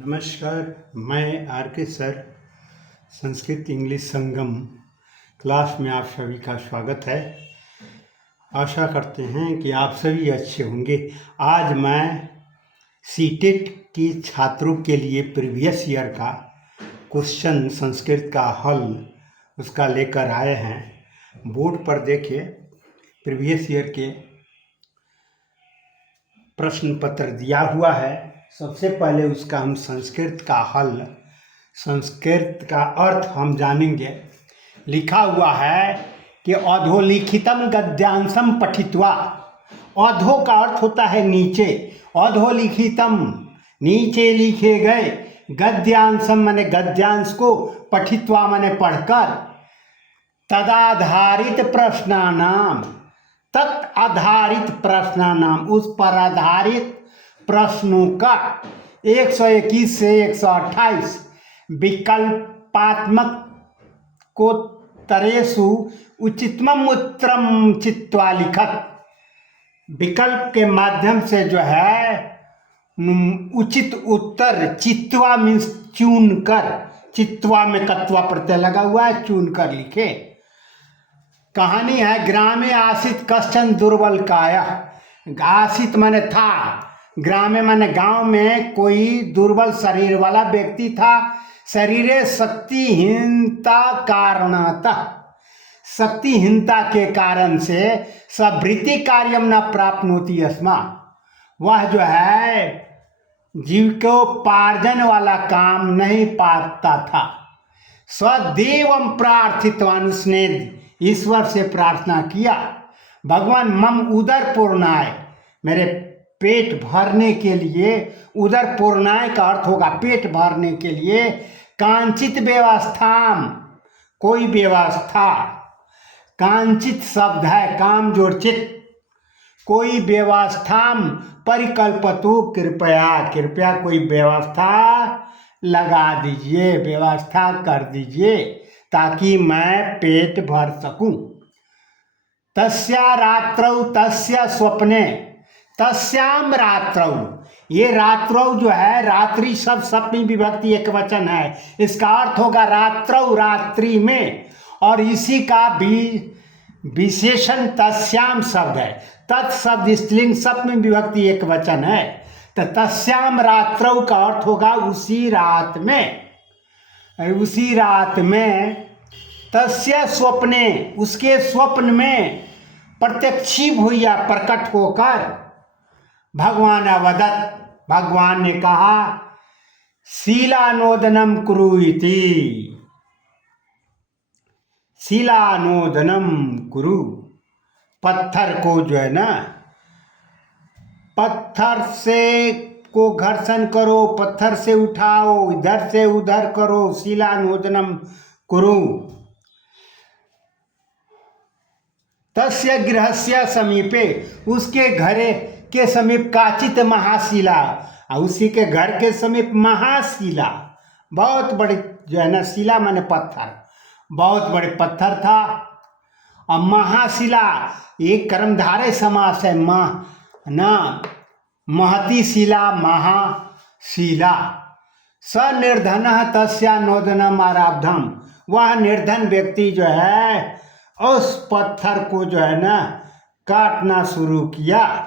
नमस्कार, मैं आर के सर संस्कृत इंग्लिश संगम क्लास में आप सभी का स्वागत है। आशा करते हैं कि आप सभी अच्छे होंगे। आज मैं सीटेट की छात्रों के लिए प्रीवियस ईयर का क्वेश्चन संस्कृत का हल उसका लेकर आए हैं। बोर्ड पर देखिए, प्रीवियस ईयर के प्रश्न पत्र दिया हुआ है। सबसे पहले उसका हम संस्कृत का हल, संस्कृत का अर्थ हम जानेंगे। लिखा हुआ है कि अधोलिखितम गद्यांशम पठित्वा। अधो का अर्थ होता है नीचे, अधोलिखितम नीचे लिखे गए, गद्यांशम माने गद्यांश को, पठित्वा माने पढ़कर, तदाधारित प्रश्नानाम, तत् आधारित प्रश्नानाम, उस पर आधारित प्रश्नों का 121 से 128 विकल्पात्मक को तरेसु उचितम उत्तरम चित्वा लिखत। विकल्प के माध्यम से जो है उचित उत्तर, चित्वा मीन्स चुन कर, चित्वा में कत्वा प्रत्यय लगा हुआ है, चुन कर लिखे। कहानी है, ग्रामे आसित कश्चन दुर्बल काया। आसित माने था, ग्रामे माने गांव में कोई दुर्बल शरीर वाला व्यक्ति था। शरीरे शक्तिहीनता कारणतः, शक्तिहीनता के कारण से सभृति कार्यम न प्राप्नोति अस्मा, वह जो है जीविकोपार्जन वाला काम नहीं पाता था। सदैवं प्रार्थितवान, उसने ईश्वर से प्रार्थना किया, भगवान मम उदर पूर्णाय, मेरे पेट भरने के लिए, उदर पूर्णाय का अर्थ होगा पेट भरने के लिए, कांचित व्यवस्थाम, कोई व्यवस्था, कांचित शब्द है काम जोड़ चित, कोई व्यवस्थाम परिकल्पतु, कृपया कृपया कोई व्यवस्था लगा दीजिए, व्यवस्था कर दीजिए ताकि मैं पेट भर सकूं। तस्या रात्रौ तस्य स्वप्ने, तस्याम रात्रौ, ये रात्रौ जो है, रात्रि सब सप्तमी विभक्ति एक वचन है, इसका अर्थ होगा रात्रौ, रात्रि में। और इसी का भी विशेषण तस्याम शब्द है। तत् शब्द स्त्रीलिंग सप्तमी विभक्ति एक वचन है, तो तस्याम रात्रौ का अर्थ होगा उसी रात में, उसी रात में। तस्य स्वप्ने, उसके स्वप्न में, प्रत्यक्षी भूया, प्रकट होकर, भगवान अवदत्, भगवान ने कहा, शीलानोदनम कुरु इति, शीलानोदनम कुरु, पत्थर को जो है ना, पत्थर से को घर्षण करो, पत्थर से उठाओ, इधर से उधर करो, शीलानोदनम कुरु। तस्य गृहस्य समीपे, उसके घरे के समीप, काचित महाशिला, उसी के घर के समीप महाशिला, बहुत बड़े जो है ना, शिला माने पत्थर, बहुत बड़े पत्थर था। और महाशिला एक कर्मधारय समास है, महती शिला, महाशिला। स निर्धन तस्या नोदनम आराब्धम, वह निर्धन व्यक्ति जो है उस पत्थर को जो है ना काटना शुरू किया।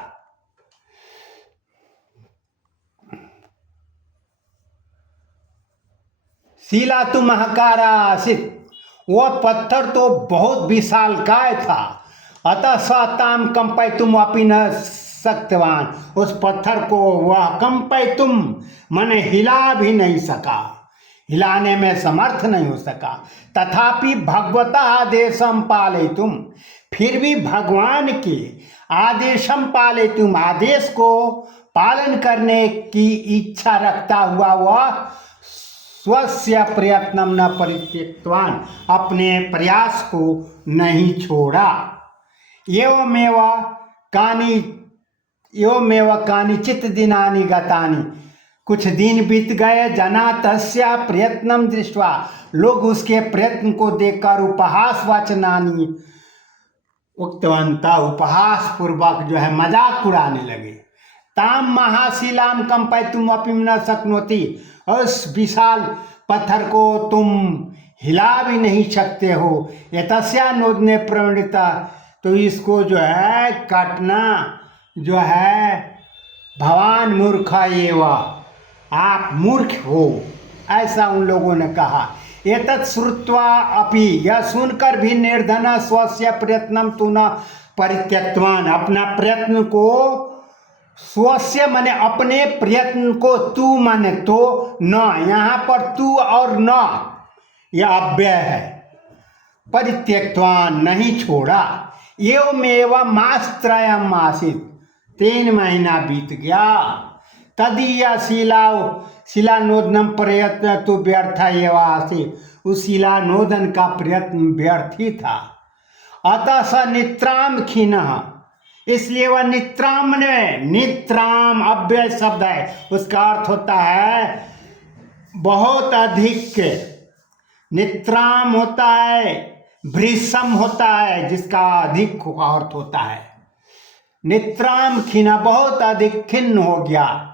शिला तो महकारा आसित, वह पत्थर तो बहुत विशालकाय था। अतः सताम कंपैतुम अपि न शक्तवान, उस पत्थर को वह कंपैतुम माने हिला भी नहीं सका, हिलाने में समर्थ नहीं हो सका। तथापि भगवता आदेशम पालयितुम, फिर भी भगवान के आदेशम पालयितुम, आदेश को पालन करने की इच्छा रखता हुआ वह स्वस्य प्रयत्नम न परित्यक्तवान, अपने प्रयास को नहीं छोड़ा। एवमेव कानिचित दिनानि गतानि, कुछ दिन बीत गए। जना तस्या प्रयत्नम दृष्ट्वा, लोग उसके प्रयत्न को देखकर उपहास वचनानि उक्तवंता, उपहास पूर्वक जो है मजाक उड़ाने लगे। ताम महाशिलाम कंपयितुम अपि न शक्नोति, उस विशाल पत्थर को तुम हिला भी नहीं सकते हो। यतस्या नोदने प्रवणिता, तो इसको जो है काटना जो है भवान मूर्ख एवं, आप मूर्ख हो, ऐसा उन लोगों ने कहा। एतत् श्रुत्वा अपि, यह सुनकर भी निर्धन स्वस्य प्रयत्नम तु न परित्यक्तवान, अपना प्रयत्न को, स्वस्य माने अपने प्रयत्न को, तू माने तो, न, यहाँ पर तू और न यह अव्यय है, परित्यक्तवान नहीं छोड़ा। एवमेव मासत्रयम् आसीत्, 3 महीना बीत गया। तदीय शिलानोदनम प्रयत्न तो व्यर्थ एव आसीत्, उस शिलानोदन का प्रयत्न व्यर्थ ही था। अतः स नित्राम खिनः, इसलिए वह नित्राम ने, नित्राम अव्यय शब्द है, उसका अर्थ होता है बहुत अधिक। नित्राम होता है, भृशम होता है, जिसका अधिक अर्थ होता है। नित्राम खिना, बहुत अधिक खिन्न हो गया।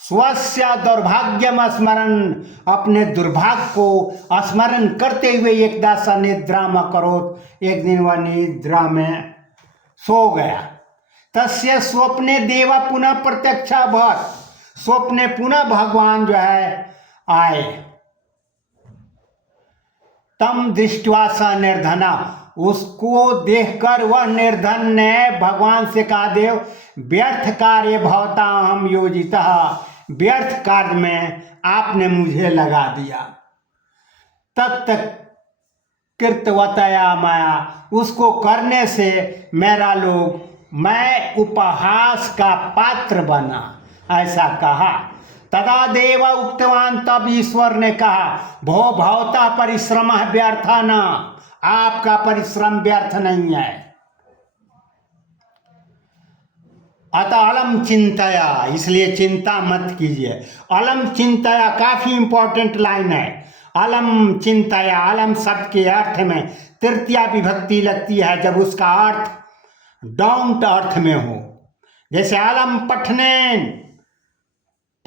स्वस्य दुर्भाग्यम स्मरण, अपने दुर्भाग्य को स्मरण करते हुए एकदा स निद्रा में करोत, एक दिन वह निद्रा में सो गया। तस्य स्वप्ने देवा पुनः प्रत्यक्षा भवत, स्वप्ने पुनः भगवान जो है आए। तम दृष्टवा स निर्धना, उसको देखकर वह निर्धन ने भगवान से कहा, देव व्यर्थ कार्य भवता हम योजितः, व्यर्थ कार्य में आपने मुझे लगा दिया। तत् कृतवतया माया, उसको करने से मेरा लोग, मैं उपहास का पात्र बना, ऐसा कहा। तदा देव उक्तवान, तब ईश्वर ने कहा, भो भवता परिश्रम व्यर्थ न, आपका परिश्रम व्यर्थ नहीं है। अतः अलम चिंतया, इसलिए चिंता मत कीजिए। अलम चिंतया काफी इंपॉर्टेंट लाइन है। अलम चिंतया, अलम शब्द के अर्थ में तृतीया विभक्ति लगती है जब उसका अर्थ डोंट अर्थ में हो। जैसे अलम पठनेन,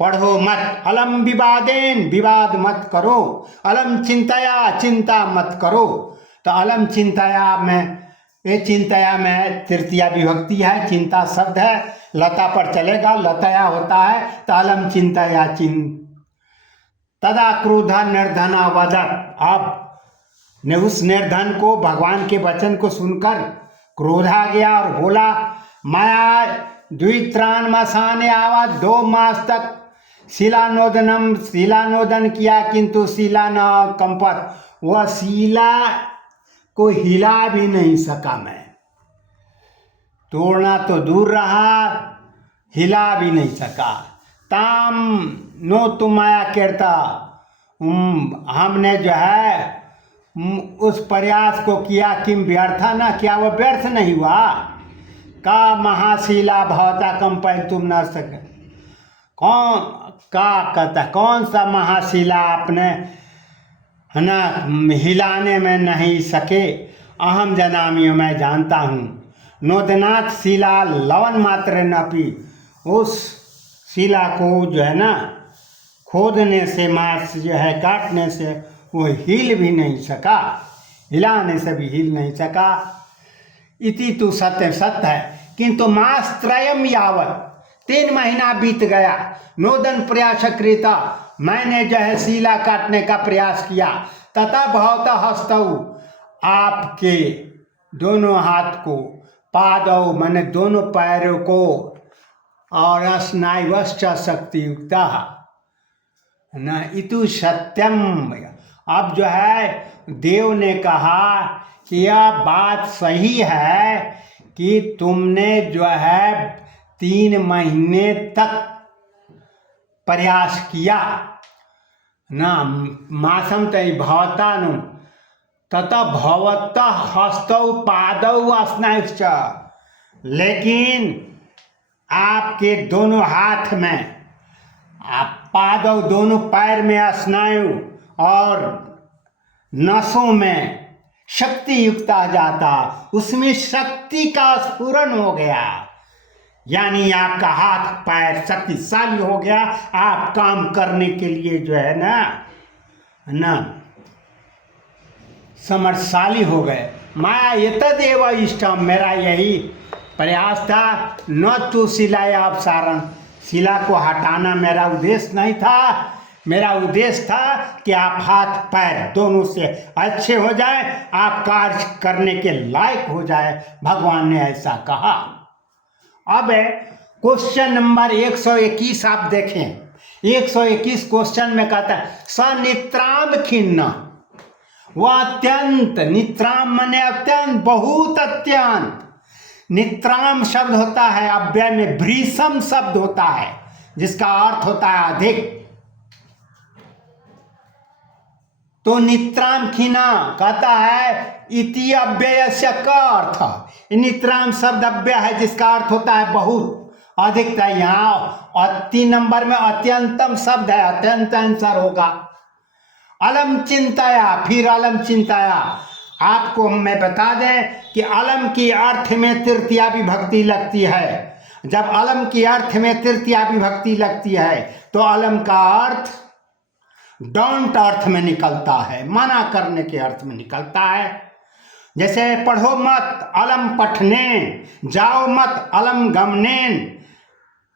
पढ़ो मत, अलम विवादेन, विवाद मत करो, अलम चिंतया, चिंता मत करो। तो अलम चिंतया में, ये चिंतया में तृतीया विभक्ति है, चिंता शब्द है, लता पर चलेगा, लतया होता है, तो अलम चिंतया तदा क्रोधा निर्धना वदत, अब ने उस निर्धन को भगवान के वचन को सुनकर क्रोध आ गया और बोला, माया द्वित्रान मासाने आवा, 2 मास तक शिलानोदन किया, किंतु शिला न कंपत, वह शिला को हिला भी नहीं सका। मैं तोड़ना तो दूर रहा, हिला भी नहीं सका। ताम नो तुम माया कहता, हमने जो है उस प्रयास को किया, किम व्यर्था ना, क्या वो व्यर्थ नहीं हुआ। का महाशिला भवता कंपैल तुम न सके, कौन का कहता, कौन सा महाशिला आपने है ना हिलाने में नहीं सके। अहम जनामी, मैं जानता हूँ। नोदनाथ शिला लवन मात्र न पी, उस शिला को जो है ना खोदने से, मांस जो है काटने से वो हिल भी नहीं सका, हिलाने से भी हिल नहीं सका। इति तो सत्य सत्य है, किंतु मास त्रयम यावत, 3 महीना बीत गया। नोदन प्रयास कृता, मैंने जो है शिला काटने का प्रयास किया। तथा भवता हस्तौ, आपके दोनों हाथ को, पादौ मैंने दोनों पैरों को, और स्नायुश्च शक्ति युक्ता न इतु सत्यम। अब जो है देव ने कहा कि यह बात सही है कि तुमने जो है 3 महीने तक प्रयास किया ना, मासम तय भवता नु तथा भवतः हस्तौ पादौ स्नायुश्च, लेकिन आपके दोनों हाथ में, आप पादौ दोनों पैर में स्नायु और नसों में शक्ति युक्त आ जाता, उसमें शक्ति का स्फुरन हो गया। यानी आपका हाथ पैर शक्तिशाली हो गया, आप काम करने के लिए जो है ना समर्थशाली हो गए। माया एतदेव इष्टम, मेरा यही प्रयास था। न तो शिलाया अपसारण, शिला को हटाना मेरा उद्देश्य नहीं था। मेरा उद्देश्य था कि आप हाथ पैर दोनों से अच्छे हो जाए, आप कार्य करने के लायक हो जाए। भगवान ने ऐसा कहा। अब क्वेश्चन नंबर 121 आप देखें। 121 क्वेश्चन में कहता है सनित्राम खिन्न, वह अत्यंत, नित्राम माने अत्यंत, बहुत अत्यंत। नित्राम शब्द होता है अव्यय में, भ्रीषम शब्द होता है जिसका अर्थ होता है अधिक। तो नित्राम खिना कहता है इति अव्यय से का अर्थ, नित्राम शब्द अव्यय है जिसका अर्थ होता है बहुत अधिक। यहाँ 3 नंबर में अत्यंतम शब्द है, अत्यंत आंसर होगा। अलम चिंताया, फिर अलम चिंताया। आपको मैं बता दें कि अलम की अर्थ में तृतीया विभक्ति लगती है। जब अलम की अर्थ में तृतीया विभक्ति लगती है तो अलम का अर्थ डोंट अर्थ में निकलता है, मना करने के अर्थ में निकलता है। जैसे पढ़ो मत अलम पठने, जाओ मत अलम गमनेन,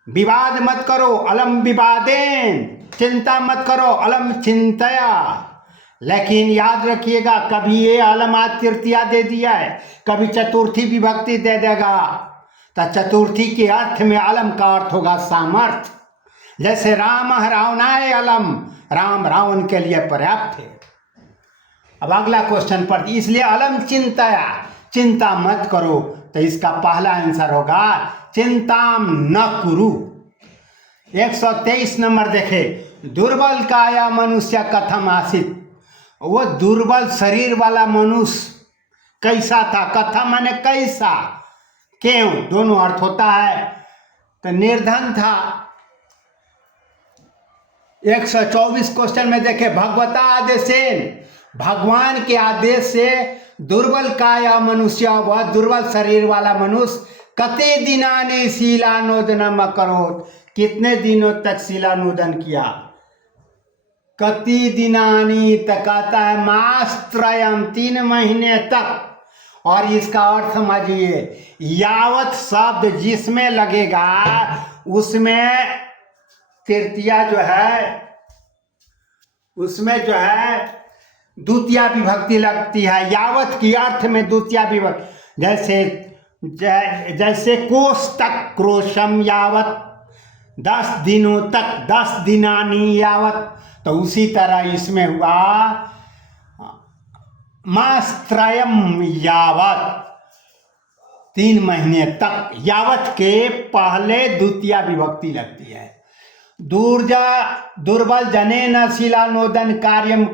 विवाद मत करो अलम विवादेन, चिंता मत करो अलम चिंतया। लेकिन याद रखिएगा, कभी ये अलम आज तृतीया दे दिया है, कभी चतुर्थी विभक्ति दे देगा, तो चतुर्थी के अर्थ में अलम का अर्थ होगा सामर्थ्य। जैसे राम रावणाय अलम, राम रावण के लिए पर्याप्त है। अब अगला क्वेश्चन पर, इसलिए अलम चिंताया, चिंता मत करो, तो इसका पहला आंसर होगा चिंताम न कुरु। 123 नंबर देखे, दुर्बल काया मनुष्य कथम आसित, वो दुर्बल शरीर वाला मनुष्य कैसा था। कथम माने कैसा, क्यों, दोनों अर्थ होता है। तो निर्धन था। 124 क्वेश्चन में देखे, भगवता आदेशेन, भगवान के आदेश से दुर्बल काया मनुष्य, वह दुर्बल शरीर वाला मनुष्य, कते दिनानि शीलानोदनम करोत, कितने दिनों तक शीलानोदन किया। कति दिनानि तक कहता है मासत्रयम, 3 महीने तक। और इसका अर्थ समझिए, यावत शब्द जिसमें लगेगा उसमें तृतीया जो है, उसमें जो है द्वितीया विभक्ति लगती है। यावत की अर्थ में द्वितीया विभक्ति, जैसे कोष तक, क्रोशम यावत, 10 दिनों तक, 10 दिनानि यावत, तो उसी तरह इसमें हुआ मासत्रयम यावत, 3 महीने तक। यावत के पहले द्वितीया विभक्ति लगती है। दुर्बल जनेन शीलानोदन कार्यम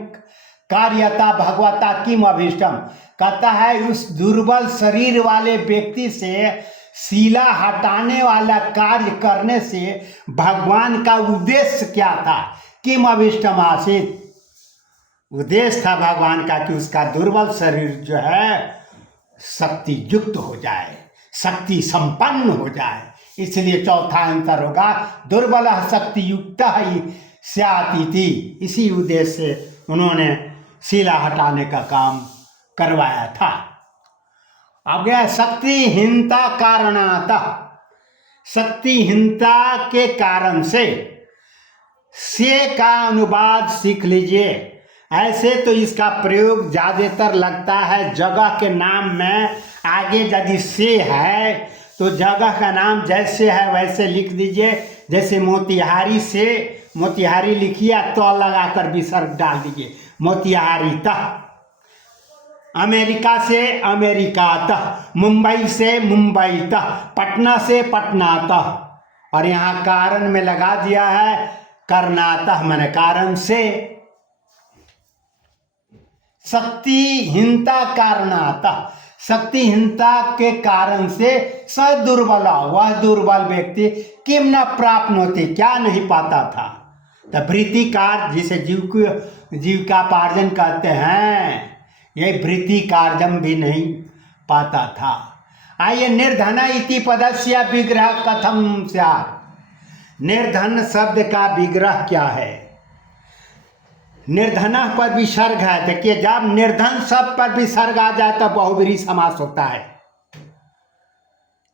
कार्यता भगवता किम अभीष्टम, कहता है उस दुर्बल शरीर वाले व्यक्ति से शीला हटाने वाला कार्य करने से भगवान का उद्देश्य क्या था। किम अभीष्टम आसित, उद्देश्य था भगवान का कि उसका दुर्बल शरीर जो है शक्ति युक्त हो जाए, शक्ति संपन्न हो जाए। इसलिए चौथा आंसर होगा दुर्बल शक्ति युक्त ही स्याति। इसी उद्देश्य से उन्होंने शीला हटाने का काम करवाया था। अब गया शक्तिहीनता कारणातः, शक्तिहीनता के कारण से का अनुवाद सीख लीजिए। ऐसे तो इसका प्रयोग ज़्यादातर लगता है जगह के नाम में, आगे यदि से है तो जगह का नाम जैसे है वैसे लिख दीजिए। जैसे मोतिहारी से मोतिहारी लिखिए, तो लगाकर विसर्ग डाल दीजिए, मोतिहारी तः। अमेरिका से अमेरिका तः, मुंबई से मुंबई तः, पटना से पटना तः। और यहाँ कारण में लगा दिया है करनातः, माने कारण से। शक्तिहीनता कारणातः, शक्तिहीनता के कारण से स दुर्बल, वह दुर्बल व्यक्ति किम न प्राप्त होते, क्या नहीं पाता था। तो वृत्तिकार, जिसे जीविकापार्जन कहते हैं, यह वृत्ति कार्जम भी नहीं पाता था। आइए, निर्धन इति पदस्य विग्रह कथम स्यात्। निर्धन शब्द का विग्रह क्या है? निर्धन पर विसर्ग है। देखिए, जब निर्धन शब्द पर विसर्ग आ जाए तो बहुब्रीहि समास होता है।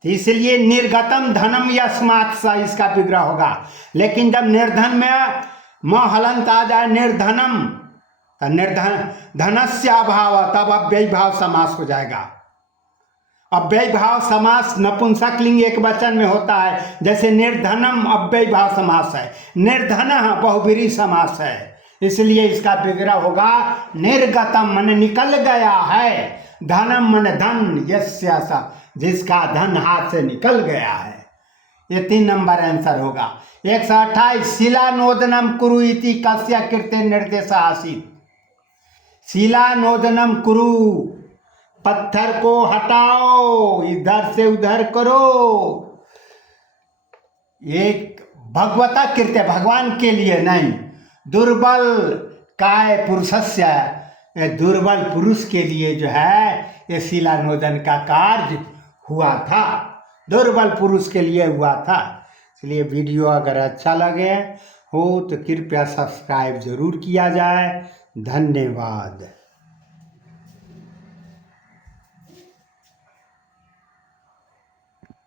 तो इसलिए निर्गतम धनम यस्मात् स इसका विग्रह होगा। लेकिन जब निर्धन में म हलंत आ जाए निर्धनम, निर्धन धनस्य अभाव, तब अव्ययी भाव समास हो जाएगा। अव्ययी भाव समास नपुंसकलिंग एक वचन में होता है, जैसे निर्धनम अव्ययी भाव समास है, निर्धन बहुब्रीहि समास है। इसलिए इसका विग्रह होगा निर्गतम, मन निकल गया है, धनम मन धन, यस्य स जिसका धन हाथ से निकल गया है। ये 3 नंबर आंसर होगा। 128 शिलानोदनम कुरु इति कस्य कृते निर्देश आसीत्। शिलानोदनम कुरु, पत्थर को हटाओ, इधर से उधर करो। एक भगवता कृत्य, भगवान के लिए नहीं, दुर्बल काय पुरुषस्य, दुर्बल पुरुष के लिए जो है ये शिलानोदन का कार्य हुआ था, दुर्बल पुरुष के लिए हुआ था। इसलिए वीडियो अगर अच्छा लगे हो तो कृपया सब्सक्राइब जरूर किया जाए। धन्यवाद।